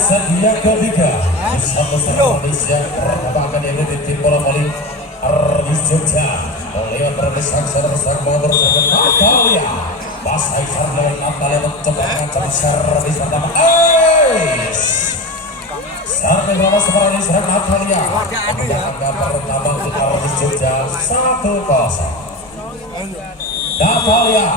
Sedia ketiga bersama Indonesia perkembangan yang di tim bola voli Arvis Jogja oleh berdesak serang motor dengan Natalia Pasai Sarjana Natalia mencoba mengancam servis pertama sampai bawah sebarang serang Natalia kemudian gambar pertama untuk Arvis Jogja 1-0 Natalia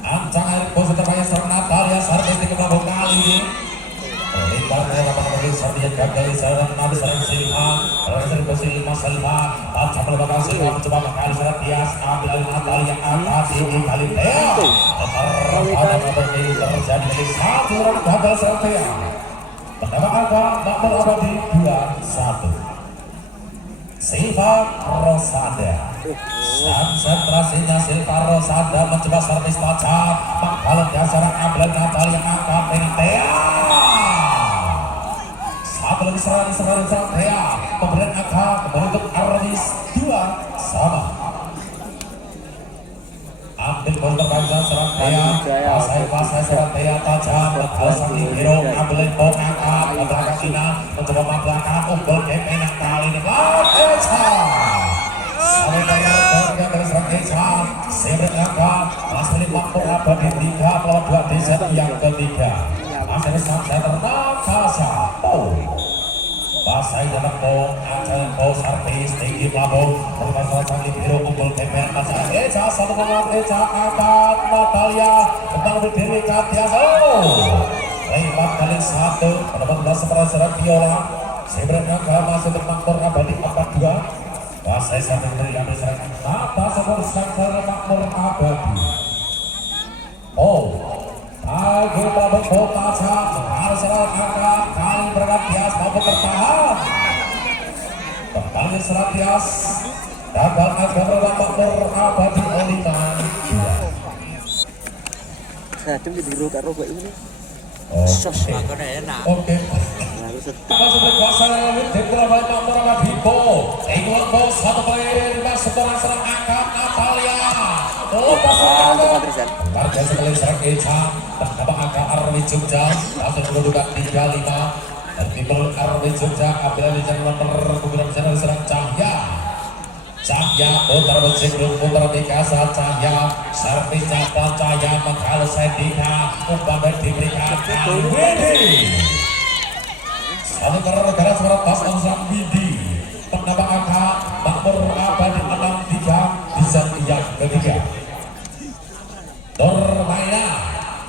ancang air posisi terbanyak serang Natalia servis di belakang kali ini Limpahnya lapangan bagi Sardian gagal di saluran Nabi Sarang Silva Sarang posisi 5 Silva Tancap lebakan Silva mencoba mengkali Sarang Tias ambil alih Natalia angkat tinggi kali Tea pada motor ini terjadi dari 1 orang gagal Sarang Tea pendapat angka Makmur Abadi 2-1 Silva Rosada konsentrasinya Silva Rosada mencoba servis tajam mengkali Tea Sarang ambil Natalia angkat tinggi Tea satu lagi serang Tea pemberian angka kembali untuk Arvis 2 sama ambil bola terpanjang serang Tea pasai serang Tea tajam kalau sang libero ambil bola angkat belakang Cina mencoba belakang unggul kepenak kali ini Echa sampai dari serang Echa sebret angka masih Makmur Abadi 3 melawan 2 di set yang ketiga masih sang center Natasha Pasai dalam bom, ancang bom, servis, tinggi pelabung terima salah sang libero, unggul kemer pasang Echa, satu menang Echa, angkat Natalia kembali berdiri Katia lewat kali 1 mendapat separuh serang Viola sebret angka masih untuk Makmur Abadi 4-2 Pasai satu berdiri ambil serang Nata sepuluh serang Makmur Abadi Agung babak kota harus serang angka kali berangkat Tias mampu tertahan kembali serang Tias gagal agar berangkat Makmur Abadi Olita Cuma di biru karo kok ini oke kalau seperti kuasa lalu di Purabaya Makmur Abadi Ingat bos satu poin setelah serang angkat Natalia Targa sekali serang Echa terdapat angka Arvis Jogja langsung mendudukan 3-5 dan timbul Arvis Jogja ambil alih jalan perbukiran channel serang Cahya putar bersinggung putar dikasih Cahya servis Cahya Cahya menghalau Sedina umpan diberikan Widi satu negara suara tas langsung Widi terdapat angka Makmur Abadi 6-3 di set yang ketiga Normaina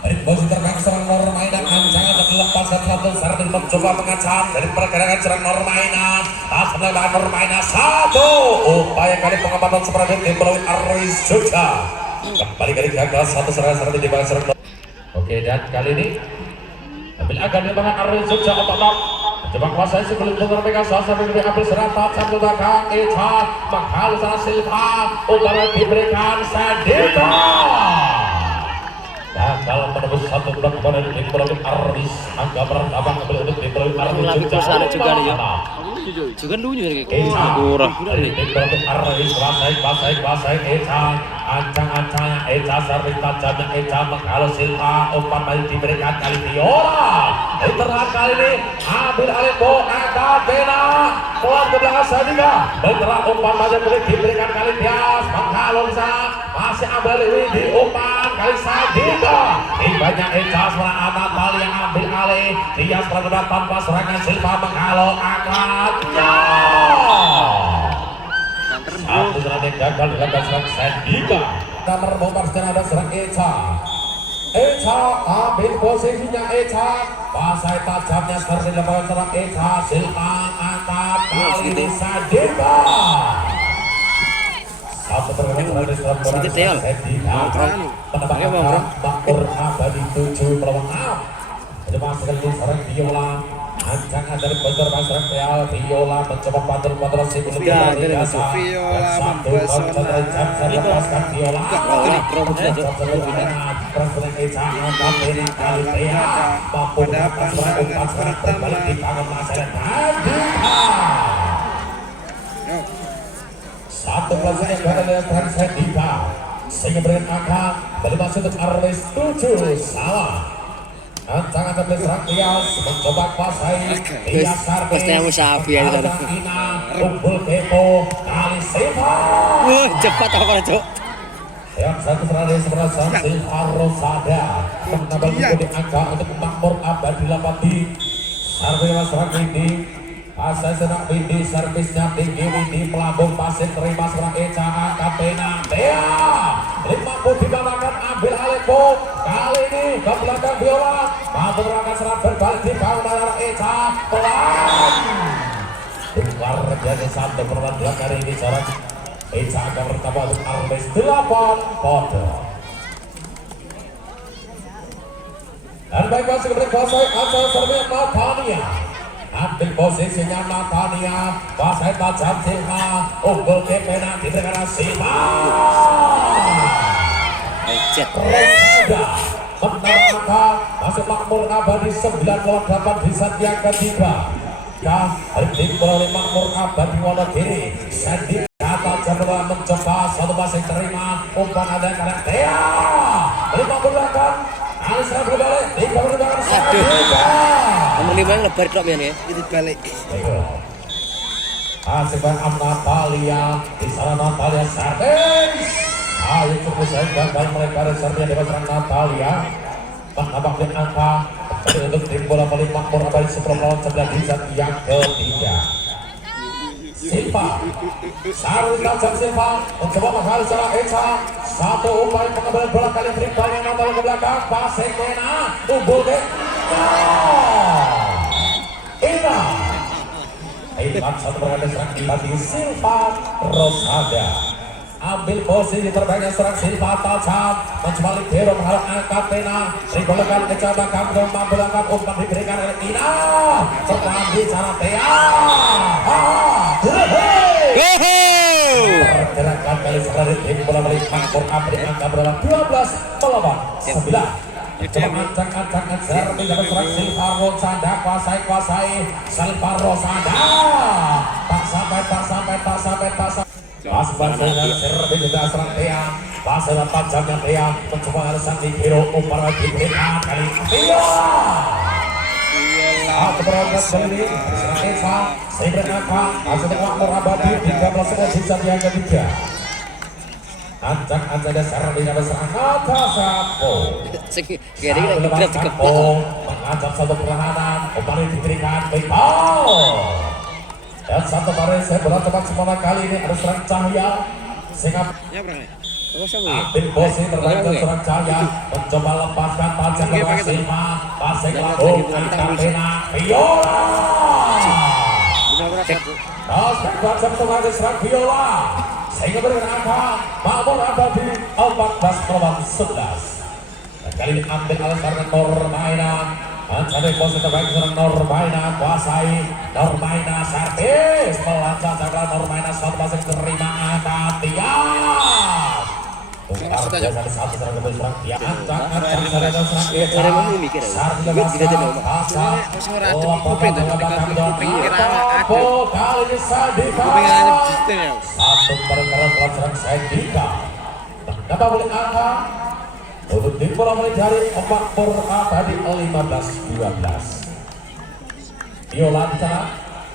dari posisi terbaik serang Normaina ancangan dan lepaskan satu servis mencoba mengacam dari pergerakan serang Normaina tas penembakan Normaina 1 upaya kali pengamatan seperti tim melalui Arvis Jogja kembali kali gagal satu serangan di bawah serang oke dan kali ini ambil akan dibangun Arvis Jogja otot coba kuasai sebelum mereka sasar lebih ambil serang tajam ke belakang Echa menghalau sana Silva utara diberikan Sadika gagal menembus satu blok kepada tim melalui Arvis angka bertambah kembali untuk tim melalui Arvis juga nih ya juga lunya kayak kurang dari tim melalui Arvis kuasai Echa ancang-ancangnya Echa servis tajamnya Echa menghalau Silva umpan baik diberikan kali Viola terhadap kali ini ambil alih bola Bena keluar ke belakang Sadika bergerak umpan baik diberikan kali Tias menghalau di sana masih ambil di umpan kali Sadika banyak Echa serang Natalia yang ambil alih Tias bergerak tanpa serangan Silva menghalau angkatnya satu serang yang gagal dilakukan serang Sadika kamar bongkar secara ada serang Echa ambil posisinya Echa pasai tajamnya servis dilakukan serang Echa Silva angkat kali ini Sadika satu pergerakan dari serang bola Sadika penembak Makmur Abadi 7 melawan 6 masuk lagi serang Viola Ancangan dari bentor masyarakat Real Viola mencoba padel si Ya, dari biasa. Viola Satu mempesona. kontra jam lepaskan Viola. Robot Presiden Eca angkat ini kali Rea mampu mendapat umpan serangan berbalik di tangan masyarakat Andika. Satu pelakon yang berada di atas Andika sehingga berikan angka dari masuk untuk Arles 7 salah. Ancangan dari serang Tias mencoba kuasai Tias Sarkis. Pasti aku Safi ya, gitu. Ina Umbul Kepo kali Silva. Wah, cepat apa Cok? Yang satu serang sebelah Silva Rosada menambah di angka untuk makmur abadi lapati. Sarkis serang ini Pasai serang Windi, servisnya tinggi Windi pelambung pasir terima serang Eca angkat Pena Dea 50 dibalakan ambil Aleko kali ini ke belakang Viola mampu merakan serang berbalik di kawan darah Eca pelan keluar jadi satu perlawan belakang kali ini seorang Eca akan bertambah untuk Armes 8 podo dan baik masih kemudian kuasai asal servis Natania ambil posisinya Natania pasai tajam Silva unggul ke Pena diberikan Silva Rosada menambah angka masuk makmur abadi 9,8 di set yang ketiga ya henti oleh makmur abadi Wonogiri Sandi kata jadwal mencoba satu masih terima umpan ada karena Tea 50 belakang Alisra berbalik 3 belakang Nomor 5 yang lebar drop ya nih. Itu balik. Asifan Natalia di sana Natalia Sarkis. Ayo cukup saya gagal melebar sernya di pasang Natalia. Menambah di angka untuk tim bola paling makmur abadi 10 lawan 9 di set yang ketiga. Silva Sarus tajam Silva mencoba menghali secara Eca satu upaya pengambilan bola kali berikutnya nomor ke belakang pasek Pena unggul ke Ina Iman satu berada serang di Silva Rosada ambil posisi terbaiknya serang Silva tajam mencoba libero mengharap angkat Pena dibolakan ke cabang kamu mampu belakang umpan diberikan oleh Ina serta ambil cara Tea pergerakan kali sekali tim bola balik makmur abdi angka berapa 12 melawan 9 coba ancang-ancangan serbi dapat serang Silva Rosada kuasai Silva Rosada tak sampai pas bantuan serbi juga serang Tea pas lepas jamnya Tea mencoba alasan di hero umpan diberikan kali Tea keberadaan dari serang Esa sehingga angka hasil makmur abadi 13 sisa yang ketiga ancang dasar di dalam serang Natasapo Kiri gerak dikeplak. mengancam satu perlahanan umpan diberikan Bipal dan satu baris saya bola cepat semua kali ini ada serang Cahya sehingga Ya, berang nih. ambil posisi terbaik dan serang Cahya mencoba lepaskan tajam ke Silva pasek lambung angkat Pena Viola Oscar Bacem sebagai serang Viola sehingga berikan angka makmur abadi 14 melawan 11 dan kali ini ambil alasan Normaina mencari posisi terbaik serang Normaina kuasai Normaina servis melancar sebelah Normaina satu pasang terima angka Tias satu serang kembali serang Tias ancang serang kali ini Sandika satu perkara serang Sandika mendapat oleh angka untuk tim bola mencari makmur abadi 15-12 Viola di sana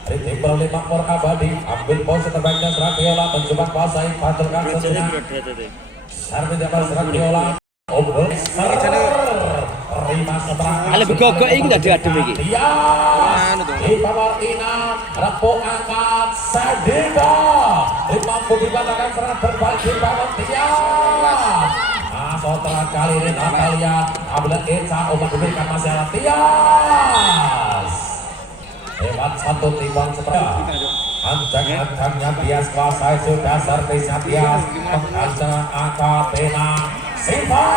dari tim bola makmur abadi ambil posisi terbaiknya serang Viola mencoba kuasai pantelkan sesudah servis dapat serang Viola unggul terima seberang Ada begogok ini nggak diadem lagi. di bawah Ina repuk angkat Sandika 50 dibatakan serang berbalik di bawah Tias setelah kali ini Natalia ambil Eca untuk diberikan masalah Tias lewat satu timbang seperti ancang-ancangnya Tias kuasai sudah servisnya Tias mengancang angka Pena Silva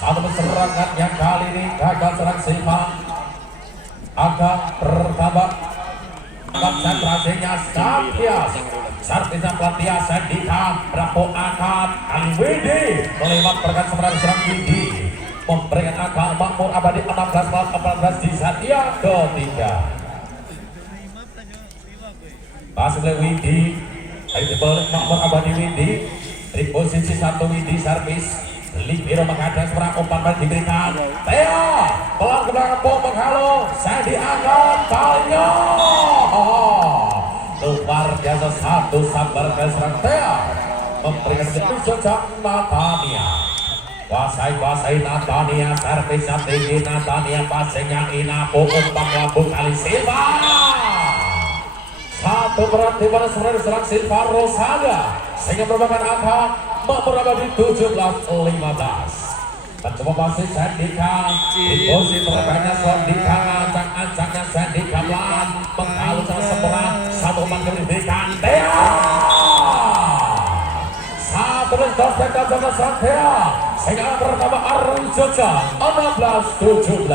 satu serangan yang kali ini gagal serang Silva agak bertambah konsentrasinya Sapias Sartisnya pelatih Sandika Prapo Akad Aliwidi melewat perkan seberang serang Widi memberikan angka Makmur Abadi 16-14 di set yang ketiga. Pasir oleh Widi dari balik Makmur Abadi Widi dari posisi 1 Widi servis Libero menghadang seberang umpan balik diberikan Theo pelan ke belakang bom menghalo saya diangkat tanya luar biasa satu sabar ke serang Theo memberikan ketujuh jam Natania kuasai Natania servisnya tinggi Natania passingnya Inapo umpan lambung kali Silva satu berat di mana sebenarnya serang Silva Rosada sehingga merupakan angka Makmur Abadi 17-15 mencoba pasti Sandika di posisi terbanyak Sandika ancang-ancangnya Sandika pelan menghalu sangat sempurna satu umpan diberikan Dea satu lentos dan jaga Santia sehingga pertama Arwi Jogja 16-17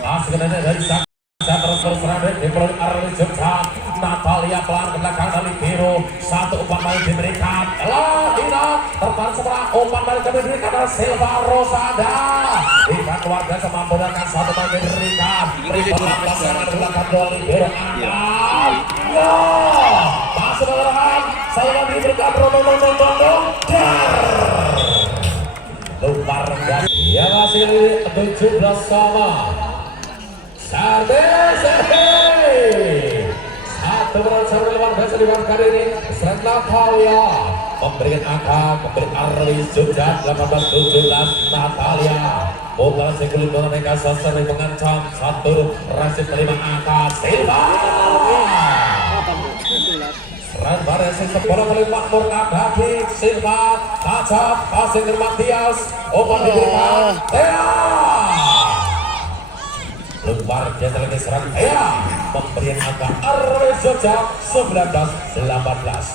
masih dari Sang terus berada di belakang Arwi Jogja Natalia pelan ke belakang dari Biru satu umpan balik diberikan Eladina tertarik sebelah umpan balik diberikan dari Silva Rosada ikan keluarga semampu dengan satu balik diberikan berikutnya pasangan di belakang dari Biru angkat masuk ke belakang Salman diberikan Rondo luar biasa ya masih 17 sama Servis satu berat sampai luar biasa di bawah kali ini Sret Natalia memberikan angka memberi Arwi Jogja 18-17 Natalia bola sekulit bola mereka sasar mengancam satu rasis terima angka Silva Sret Baresi bola oleh Makmur Abadi Silva Kacap passing ke Matias umpan diberikan luar biasa lagi serang memberikan angka Arwi Jogja 19-18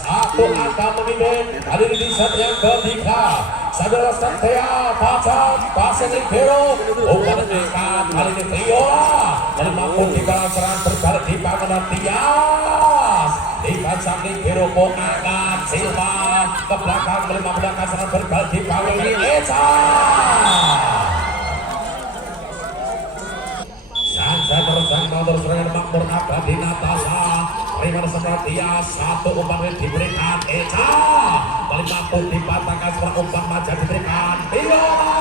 aku akan memimpin kali ini di set yang ketiga saudara Santia Kacang Pasir Libero umpan angkat kali ini Viola dari mampu di balang serang berbalik di bangunan Tias di Kacang Libero angkat Silva ke belakang menggunakan serang berbalik di bangunan Eca saya terus serangan Makmur Abadi Natasha Rimana Sepratia satu umpan diberikan Eca balik mampu dipatahkan seorang umpan maja diberikan Viola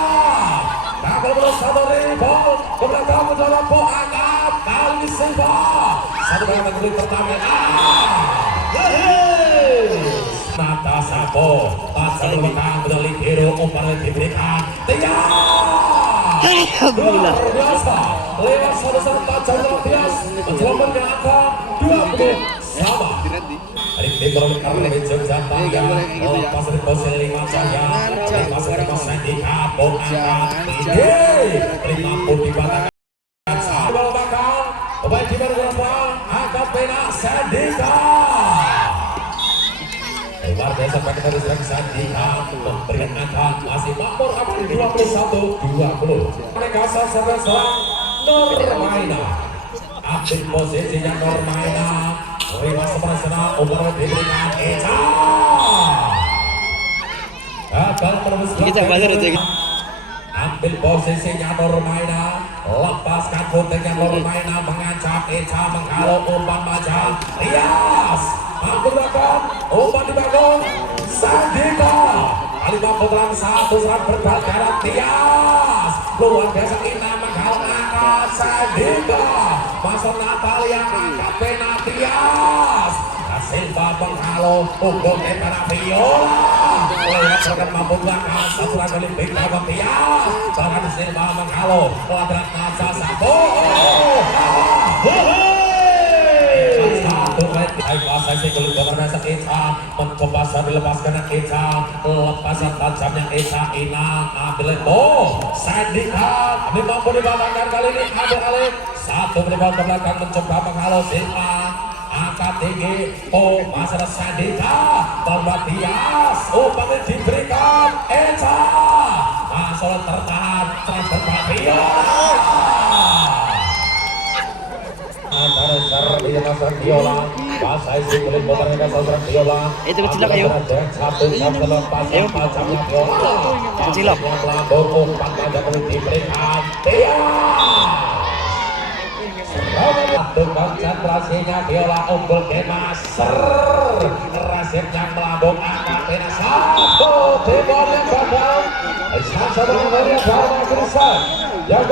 kakak terus satu rebound ke belakang mencoba po angkat kali Silva satu kali mengulik pertama Natasha po pasal belakang medali biru umpan diberikan Tia Alhamdulillah biasa lewat saudara tajam luar biasa mencoba mengangka 20 sama dari timur karena Jogja Tangga lepas dari posisi 5 Jaya lepas dari posisi 3 Bong angkat ide 50 dibatangkan satu bakal pemain di berapa angkat pena Sandika luar biasa pakai dari serang Sandika memberikan angka masih Makmur Abadi 21-20 mereka serang Normaina ambil posisinya Normaina terima seperasana umpan diberikan Eca gagal menembus ambil posisinya Normaina lepaskan guntingnya Normaina mengancam Eca menghalau umpan maja Rias mampu melakukan umpan dibangun Sandika kali mampu dalam satu serang berbalik kanan Tias luar biasa Ina menghalau angkat Sandika masuk Natalia angkat Penatias Silva menghalau unggul Nepana Viola lewat serang mampu belakang satu serang kali bintang Tias bahkan Silva menghalau kuadrat Nasa Sambo Saya kulit berasa Eca mencoba sambil lepaskan Eca lepasan tajamnya Eca Ina ambil Sandika ini mampu dibatangkan kali ini ambil alih satu menembak ke belakang mencoba menghalau Silva angkat tinggi masalah Sandika Tomba Tias umpan diberikan Eca masalah tertahan transfer Viola saudara Diola. Pasai si kulit motor mereka saudara Diola. Itu kecilak ayo. Satu lepas Ayo. macamnya Diola. Kecilak. Yang melambung umpan pada kulit diberikan. Dia. Satu konsentrasinya Diola unggul Demas. Rasid yang melambung angkat pena satu. Timur yang gagal. Sang saudara Maria Dharma Krishna. Yang